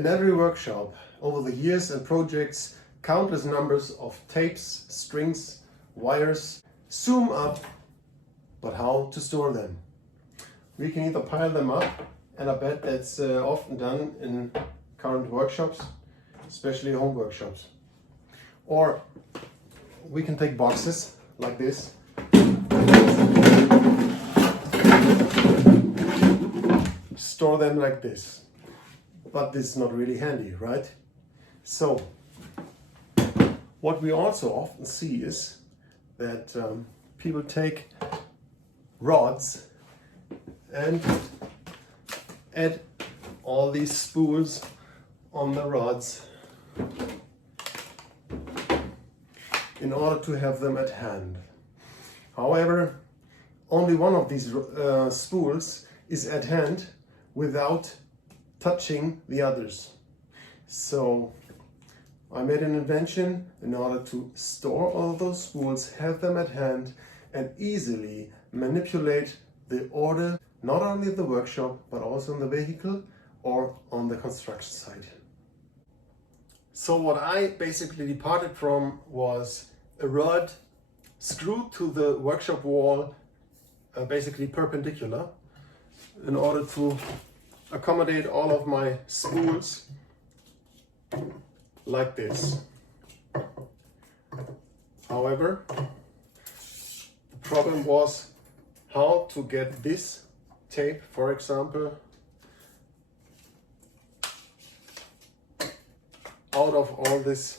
In every workshop, over the years and projects, countless numbers of tapes, strings, wires zoom up, but how to store them? We can either pile them up, and I bet that's often done in current workshops, especially home workshops. Or we can take boxes like this, store them like this. But this is not really handy, right? So what we also often see is that people take rods and add all these spools on the rods in order to have them at hand. However, only one of these spools is at hand without touching the others. So I made an invention in order to store all those spools, have them at hand, and easily manipulate the order, not only in the workshop, but also in the vehicle or on the construction site. So what I basically departed from was a rod screwed to the workshop wall, basically perpendicular, in order to accommodate all of my spools like this. However, the problem was how to get this tape, for example, out of all this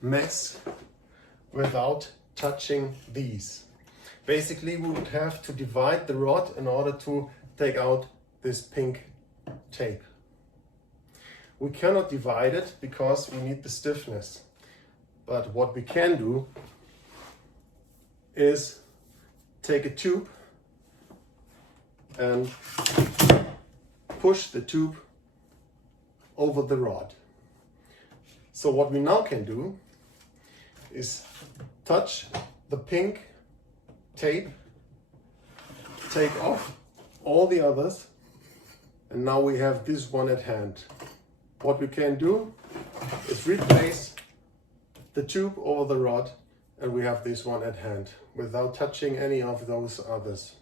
mess without touching these. Basically, we would have to divide the rod in order to take out this pink tape. We cannot divide it because we need the stiffness. But what we can do is take a tube and push the tube over the rod. So what we now can do is touch the pink tape, take off all the others, and now we have this one at hand. What we can do is replace the tube over the rod, and we have this one at hand without touching any of those others.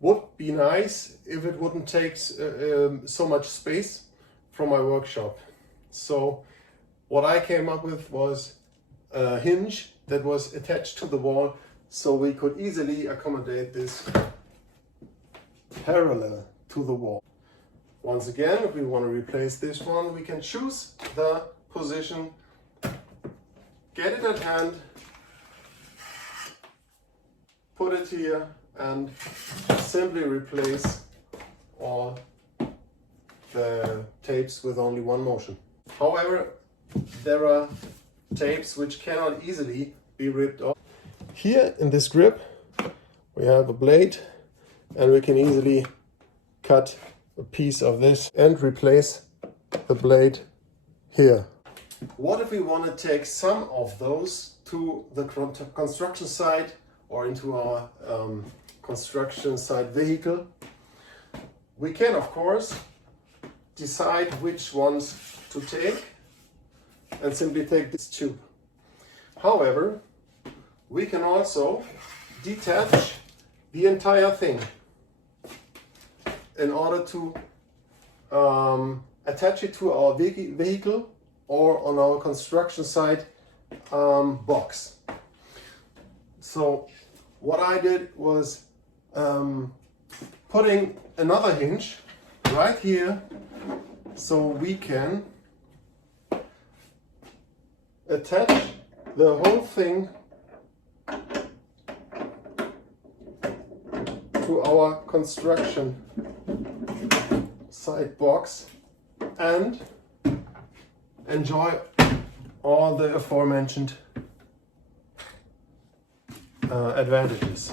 Would be nice if it wouldn't take so much space from my workshop. So what I came up with was a hinge that was attached to the wall, so we could easily accommodate this parallel to the wall. Once again, if we want to replace this one, we can choose the position, get it at hand, put it here, and simply replace all the tapes with only one motion. However, there are tapes which cannot easily be ripped off. Here in this grip we have a blade, and we can easily cut a piece of this and replace the blade here. What if we want to take some of those to the construction site or into our construction site vehicle? We can, of course, decide which ones to take and simply take this tube. However, we can also detach the entire thing in order to attach it to our vehicle or on our construction site box. So what I did was putting another hinge right here, so we can attach the whole thing to our construction site box and enjoy all the aforementioned advantages.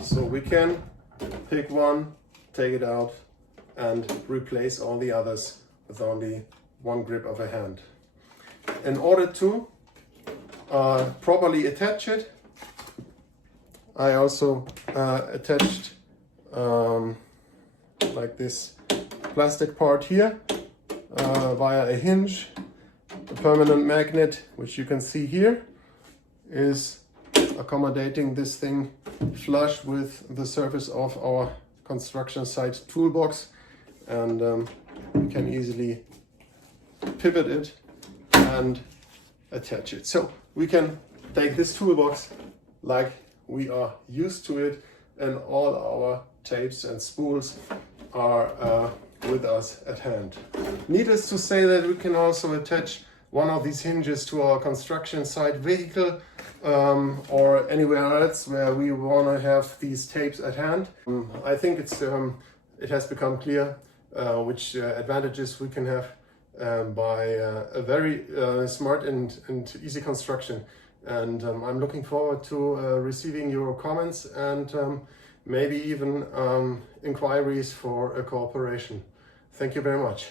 So we can pick one, take it out, and replace all the others with only one grip of a hand. In order to properly attach it, I also attached like this plastic part here via a hinge. The permanent magnet, which you can see here, is accommodating this thing flush with the surface of our construction site toolbox, and we can easily pivot it and attach it. So we can take this toolbox like we are used to it, and all our tapes and spools are with us at hand. Needless to say that we can also attach one of these hinges to our construction site vehicle or anywhere else where we want to have these tapes at hand. I think it has become clear which advantages we can have by a very smart and easy construction. And I'm looking forward to receiving your comments and maybe even inquiries for a cooperation. Thank you very much.